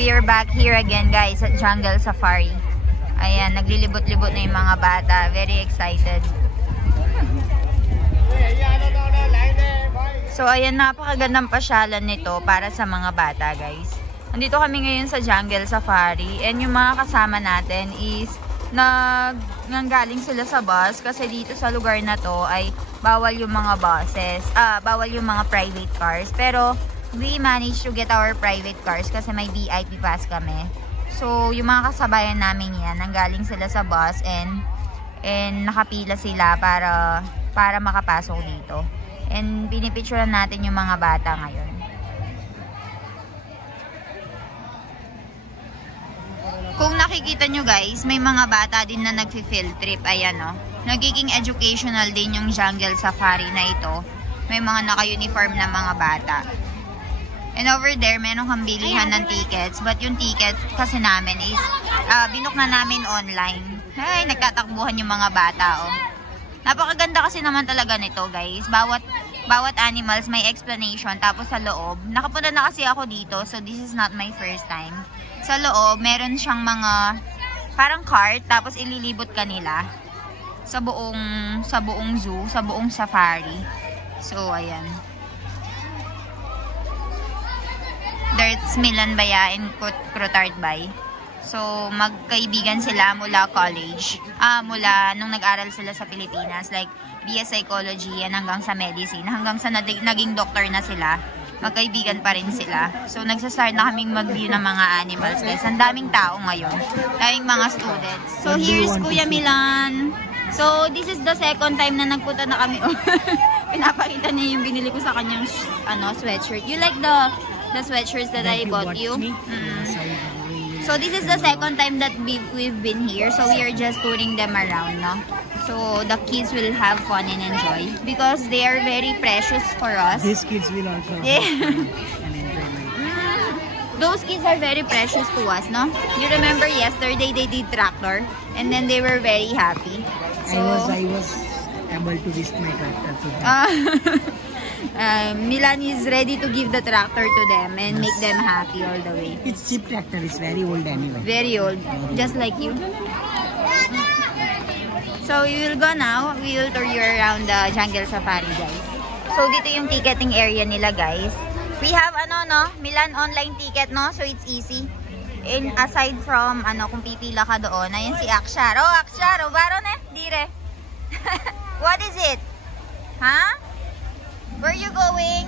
we are back here again guys at Jungle Safari. Ayan, naglilibot-libot na yung mga bata. Very excited. So ayan, napakagandang pasyalan nito para sa mga bata guys. Nandito kami ngayon sa Jungle Safari and yung mga kasama natin is nanggaling sila sa bus kasi dito sa lugar na to ay bawal yung mga buses, bawal yung mga private cars. Pero we managed to get our private cars kasi may VIP pass kami. So yung mga kasabayan namin yan, nanggaling sila sa bus and nakapila sila para makapasok dito. And pinipicturean natin yung mga bata ngayon. Kung nakikita nyo guys, may mga bata din na nagfi-field trip. Ayan o. Nagiging educational din yung Jungle Safari na ito. May mga naka-uniform na mga bata. And over there, meron kang bilihan ng tickets. But yung tickets kasi namin is, binook na namin online. Ay, nagtatakbuhan yung mga bata o. Napakaganda kasi naman talaga nito guys. Bawat animals may explanation. Tapos sa loob, nakapunta na kasi ako dito. So this is not my first time. Sa loob, meron siyang mga parang cart, tapos ililibot ka nila sa buong zoo, sa buong safari. So, ayan. That's Milan Baya and Crotard Bay. So, magkaibigan sila mula college. Mula nung nag-aral sila sa Pilipinas, like BS Psychology and hanggang sa medicine, hanggang sa naging doctor na sila. Magkaibigan pa rin sila. So, nagsastart na kaming mag-view ng mga animals guys. Ang daming tao ngayon. Daming mga students. So, here's Kuya Milan. So, this is the second time na nagpunta na kami. Pinapakita niya yung binili ko sa kanyang sweatshirt. You like the sweatshirts that I bought you? So, this is the second time that we've been here. So, we are just touring them around, no? So, the kids will have fun and enjoy. Because they are very precious for us. These kids will also have fun and enjoyment. Those kids are very precious to us, no? You remember yesterday they did tractor. And then they were very happy. So, I was able to risk my tractor to them. Milan is ready to give the tractor to them and make them happy all the way. It's cheap tractor. It's very old anyway. Very old. Just like you. So, we will go now. We will tour you around the Jungle Safari, guys. So, dito yung ticketing area nila, guys. We have, Milan online ticket, no? So, it's easy. And aside from, kung pipila ka doon, ayan si Akshar. Oh, Akshar. Oh, baron dire. What is it? Huh? Where you going?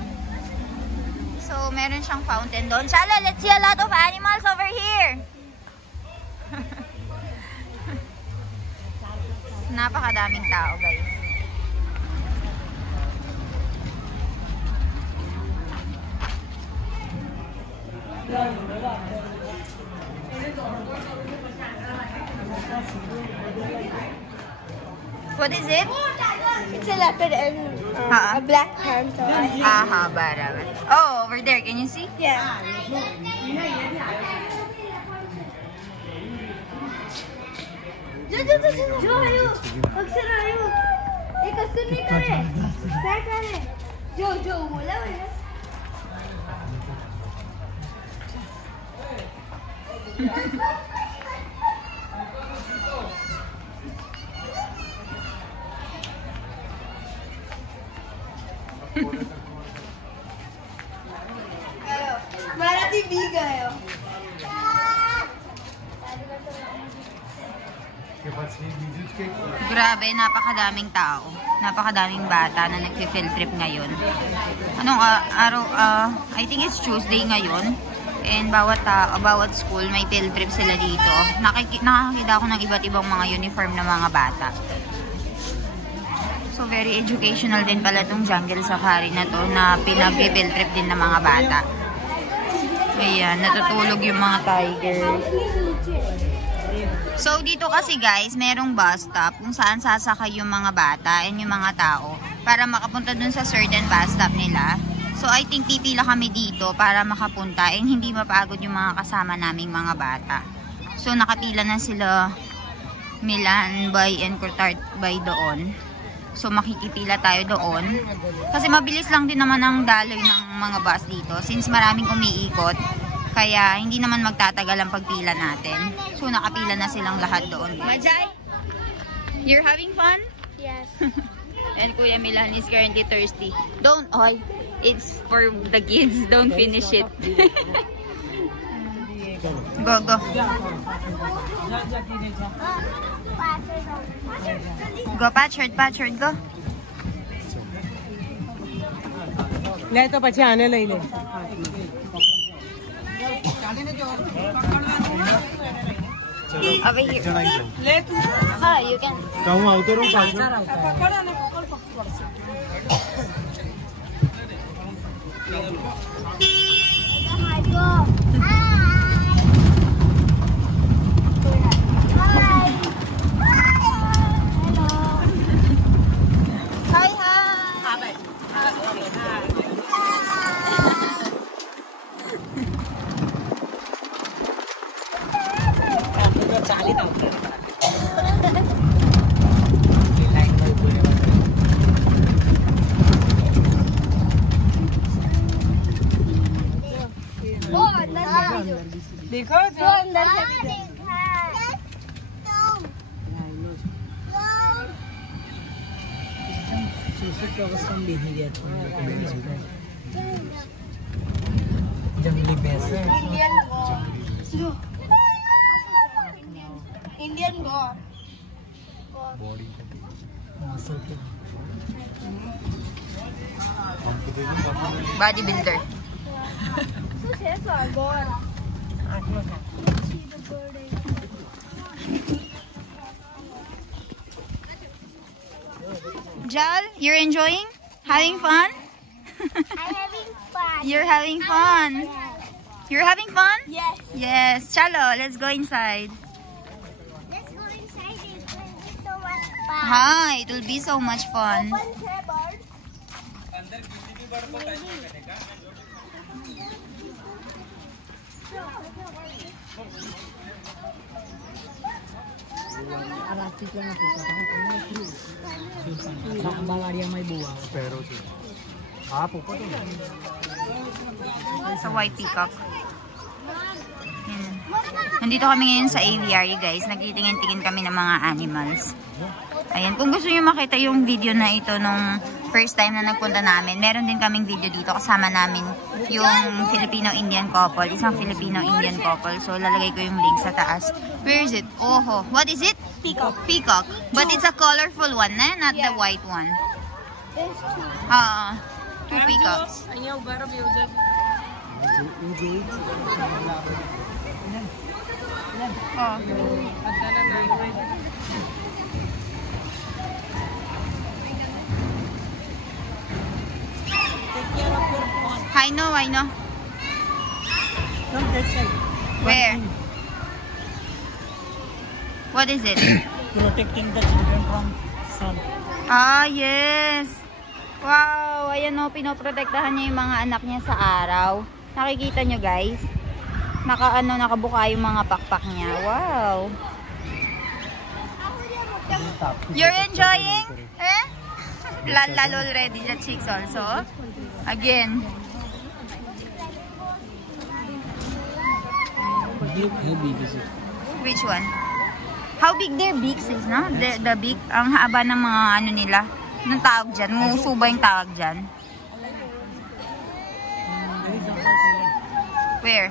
So, meron siyang fountain doon. Shala, let's see a lot of animals over here. Napakadaming tao, guys. What is it? It's a leopard and a black panther. Aha, barabat. Oh, over there. Can you see? Yeah. जो आयो अक्सर आयो एक अक्सर नहीं करे क्या करे जो बोला भैया मराठी भी गयो Grabe, napakadaming tao. Napakadaming bata na nagfi-field trip ngayon. Anong araw? I think it's Tuesday ngayon. And bawat school may field trip sila dito. Nakakita ako ng iba't ibang mga uniform na mga bata. So, very educational din pala itong Jungle Safari na to na pinag-field trip din ng mga bata. Ayan, natutulog yung mga tigers. So, dito kasi guys, merong bus stop kung saan sasakay yung mga bata and yung mga tao para makapunta dun sa certain bus stop nila. So, I think pipila kami dito para makapunta and hindi mapagod yung mga kasama naming mga bata. So, nakapila na sila Milan Bay and Crotard Bay doon. So, makikipila tayo doon. Kasi mabilis lang din naman ang daloy ng mga bus dito since maraming umiikot. Kaya hindi naman magtatagal ang pagpila natin. So nakapila na silang lahat doon. Majay, you're having fun? Yes. And Kuya Milan is currently thirsty. Don't, it's for the kids. Don't finish it. Go, go. Go, Patchard, go. ले तो પછી આને લઈ લે Over here. લે તું You can. હું આવતો રહું પાછળ. પકડ અને પકડ Hi. ચાલી તા देखो वो अंदर से जंगली भैंस है Indian God Bodybuilder. Jal, you're enjoying? Having fun? I'm having fun. You're having fun. You're having fun? Yes. Yes. Chalo, let's go inside. Let's go inside. It will be so much fun. Hi, it will be so much fun. Open shepherd. may buwa. Pero ah, pupo to. Sa white peacock. Yan. Nandito kami ngayon sa aviary, guys. Nagtitingin-tingin kami ng mga animals. Ayan, kung gusto nyo makita yung video na ito nung first time na nagpunta namin, meron din kaming video dito. Kasama namin yung Filipino-Indian couple. Isang Filipino-Indian couple. So, lalagay ko yung link sa taas. Where is it? Oh, what is it? Peacock. Peacock. But it's a colorful one, eh? Not the white one. There's two. Two peacocks. અહીંયા ઉભા રહો બેવ જણ Oh. I know. From that side. Where? What is it? Protecting the children from sun. Ah, yes. Wow, ayan o, pinoprotektahan niya yung mga anak niya sa araw. Nakikita nyo, guys? Nakabuka yung mga pakpak niya. Wow. You're enjoying? Eh? Lalo already the chicks also. Again. How big is it? Which one? How big their beaks is, no? The beak, ang haba ng mga ano nila. Anong tawag dyan? Muso ba yung tawag dyan? Where?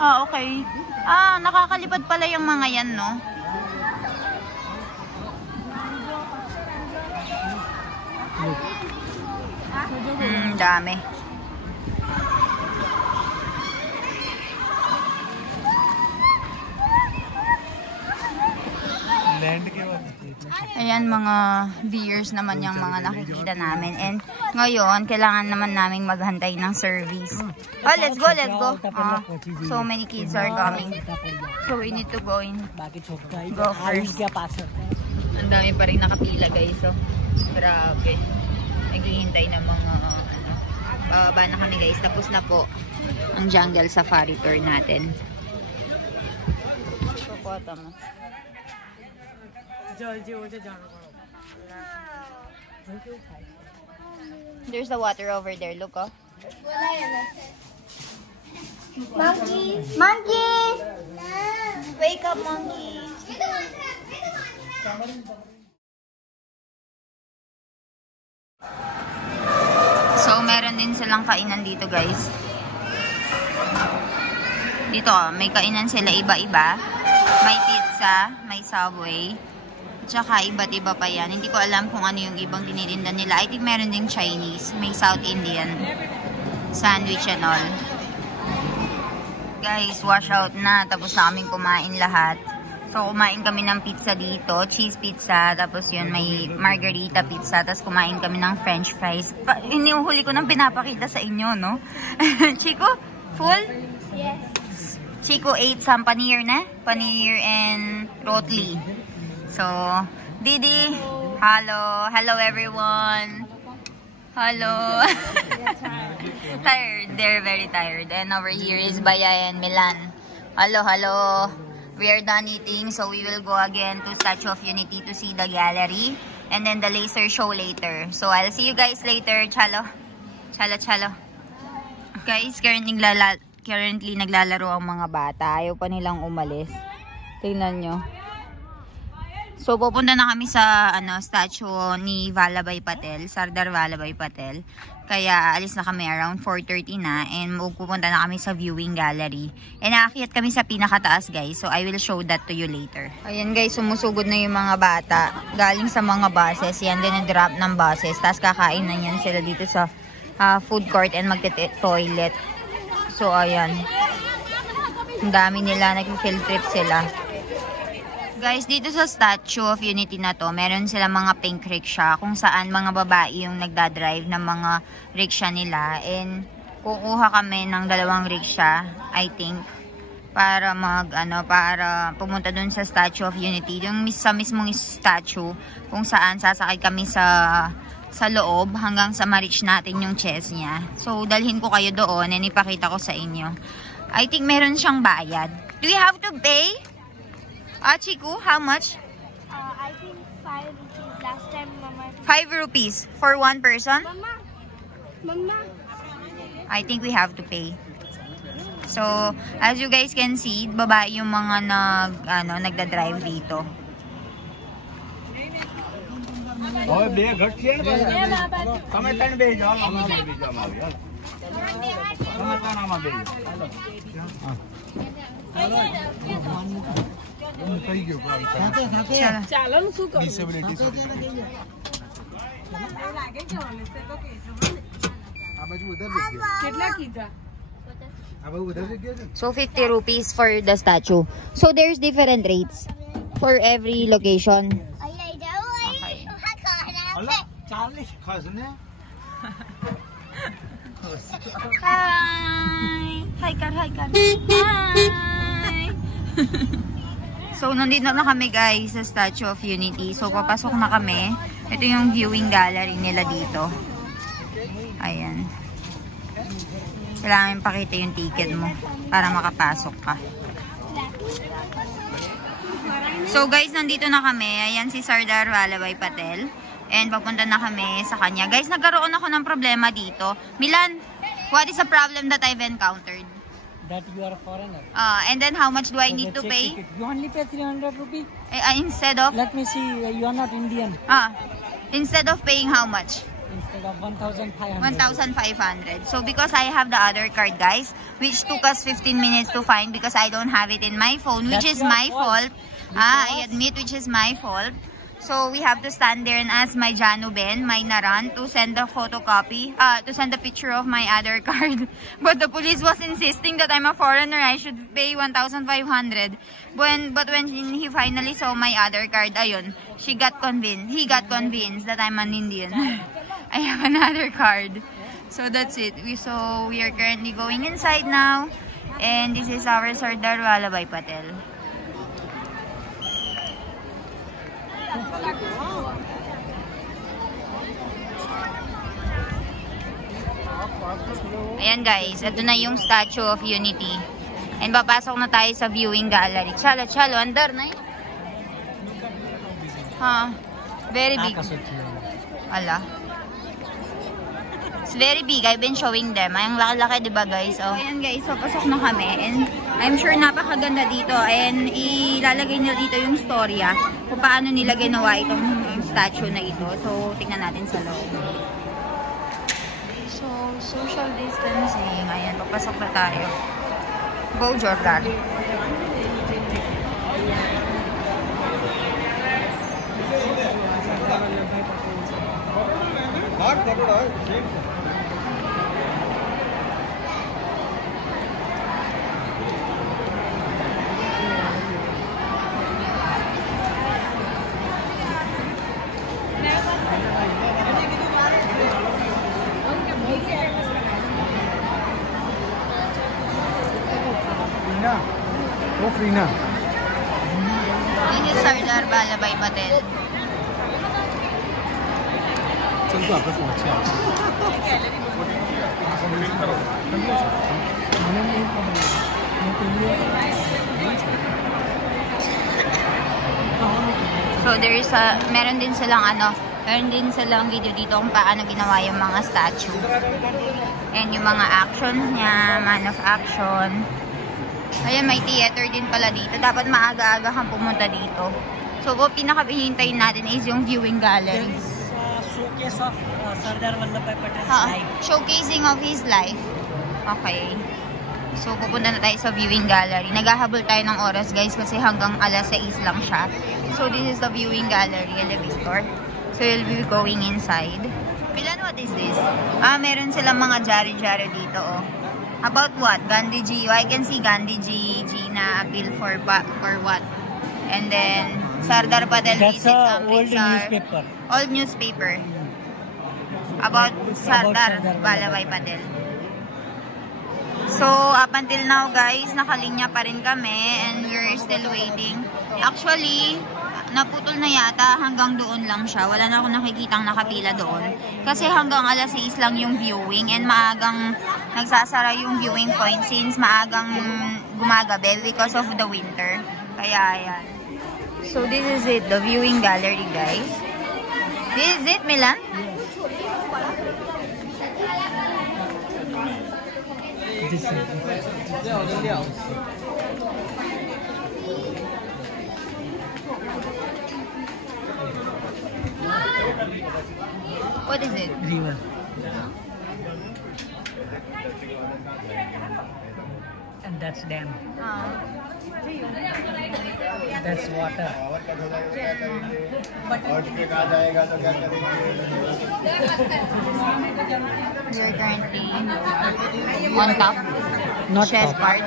Ah, okay. Ah, nakakalipad pala yung mga yan, no? Dami. Land ke wala. Ayan, mga deers naman yung mga nakikita namin. And ngayon, kailangan naman namin maghantay ng service. Oh, let's go. So many kids are coming. So we need to go in. Go first. Ang dami pa rin nakapila, guys. So, grabe. Naghihintay ng mga, bababa na kami, guys. Tapos na po ang jungle safari tour natin. Hippopotamus. There's the water over there. Look, oh. Monkeys. Monkey! Wake up, monkey! So, meron din silang kainan dito, guys. Dito, may kainan sila iba-iba. May pizza, may Subway. Tsaka iba't iba pa yan. Hindi ko alam kung ano yung ibang tinitinda nila. I think meron ding Chinese. May South Indian. Sandwich and all. Guys, wash out na. Tapos na kaming kumain lahat. So, kumain kami ng pizza dito. Cheese pizza. Tapos yun, may margarita pizza. Tapos kumain kami ng french fries. Iniuhuli ko nang pinapakita sa inyo, no? Chico, full? Yes. Chico ate some paneer na. Paneer and rotli. So, Didi, hello. Hello, everyone. Hello. Tired. They're very tired. And over here is Baya and Milan. Hello, hello. We are done eating, so we will go again to Statue of Unity to see the gallery. And then the laser show later. So, I'll see you guys later. Chalo. Chalo, chalo. Guys, currently naglalaro ang mga bata. Ayaw pa nilang umalis. Tingnan nyo. So, pupunta na kami sa statue ni Vallabhbhai Patel, Sardar Vallabhbhai Patel. Kaya, alis na kami around 4:30 na and pupunta na kami sa viewing gallery. And naakyat kami sa pinakataas, guys. So, I will show that to you later. Ayan, guys, sumusugod na yung mga bata. Galing sa mga buses. Yan, din drop ng buses. Tapos kakain na yan sila dito sa food court and magte-toilet. So, ayan. Ang dami nila. Nag-field trip sila. Guys, dito sa Statue of Unity na to, meron sila mga pink rickshaw kung saan mga babae yung nagdadrive ng mga rickshaw nila. And kukuha kami ng 2 rickshaw, I think, para para pumunta dun sa Statue of Unity. Yung sa mismong statue kung saan sasakay kami sa loob hanggang sa ma-reach natin yung chest niya. So, dalhin ko kayo doon and ipakita ko sa inyo. I think meron siyang bayad. Do we have to pay? Chiku, how much? I think 5 rupees. Last time, Mama. 5 rupees for 1 person? Mama. I think we have to pay. So, as you guys can see, babae yung mga nagda-drive dito. और बे घट के समय तन बे जाओ मामा बे जाओ मामा यार समय तन मामा बे कई के ऊपर ચાલો ને શું કરું डिसेबिलिटी आ बाजू उधर देख કેટલા કીધા अब उधर देख गया So, 50 rupees for the statue. So, there's different rates for every location. Okay. अल्लाह 40 खसने Hi! Hi, Kar! Hi, Kar! Hi! So, nandito na kami, guys, sa Statue of Unity. So, papasok na kami. Ito yung viewing gallery nila dito. Ayan. Kailangan pakita yung ticket mo para makapasok ka. So, guys, nandito na kami. Ayan si Sardar Vallabhbhai Patel. And papunta na kami sa kanya. Guys, nagkaroon ako ng problema dito. Milan, what is the problem that I've encountered? That you are a foreigner. And then how much do I So need the to check pay? ticket. You only pay 300 rupees. Instead of? Let me see, you are not Indian. Instead of paying how much? Instead of 1,500. 1,500. So because I have the other card, guys, which took us 15 minutes to find because I don't have it in my phone, which That's is your my fault. I admit, which is my fault. So we have to stand there and ask my Janu Ben, my Naran, to send a photocopy, to send a picture of my other card. But the police was insisting that I'm a foreigner, I should pay 1,500. But when he finally saw my other card, ayun, he got convinced that I'm an Indian. I have another card. So that's it. We are currently going inside now. And this is our Sardar Vallabhbhai Patel. Ayan guys, ito na yung Statue of Unity. And papasok na tayo sa viewing gallery. Chalo, andar na eh. Very big. Ala. It's very big. I've been showing them. Ay, ang laki-laki, diba guys? Oh. Ayan guys, papasok na kami. And I'm sure napakaganda dito. And ilalagay nila dito yung storya kung paano nila ginawa itong statue na ito. So, tingnan natin sa loob. So, social distancing. Ayan, papasok na tayo. Go, Jordan. वो फ्री ना This is Sardar Vallabhbhai Patel. चल तो आपस में अच्छे So there is meron din silang video dito kung paano ginawa yung mga statue. And yung mga actions niya, man of action. Ayan, may theater din pala dito. Dapat maaga-aga kang pumunta dito. So, pinaka-hihintayin natin is yung viewing gallery. showcase of Sardar Vallabhbhai Patel's life. Showcasing of his life. Okay. So, pupunta na tayo sa viewing gallery. Naghahabol tayo ng oras, guys, kasi hanggang alas 6 lang siya. So, this is the viewing gallery elevator. So, you'll be going inside. Milan, what is this? Meron silang mga jari-jari dito, oh. About what? Gandhiji. I can see Gandhiji na bill for what? And then, Sardar Patel That's visits a old Amritsar. newspaper. Old newspaper. About Sardar Vallabhbhai Patel. So, up until now, guys, nakalinya pa rin kami and we're still waiting. Actually, naputol na yata, hanggang doon lang siya. Wala na akong nakikitang nakapila doon. Kasi hanggang alas 6 lang yung viewing and maagang nagsasara yung viewing point since maagang gumagabi because of the winter. Kaya, ayan. So, this is it, the viewing gallery, guys. This is it, Milan? What is it? River. And that's dam. That's water. You're currently on top. Not Chest top. part.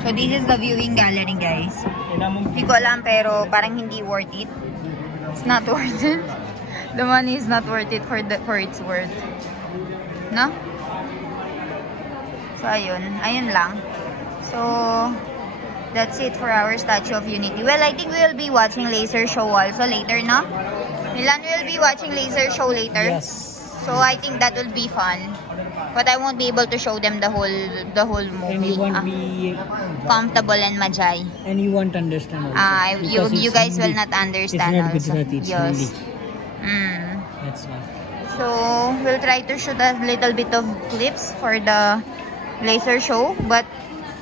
So this is the viewing gallery, guys. Hindi ko alam pero parang hindi worth it. It's not worth it. The money is not worth it for its worth. No? So ayun lang. So that's it for our Statue of Unity. Well, I think we will be watching laser show also later, no? Milan will be watching laser show later. Yes. So I think that will be fun. But I won't be able to show them the whole movie. And you won't be comfortable and majay. And you won't understand also. You guys will not understand it's not also. Gujarati, it's Yes. Hindi. That's why. So we'll try to shoot a little bit of clips for the laser show, but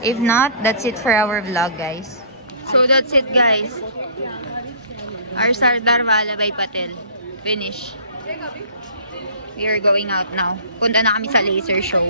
if not, that's it for our vlog, guys. So that's it, guys. Our Sardar Vallabhbhai Patel. Finish. We are going out now. Punta na kami sa laser show.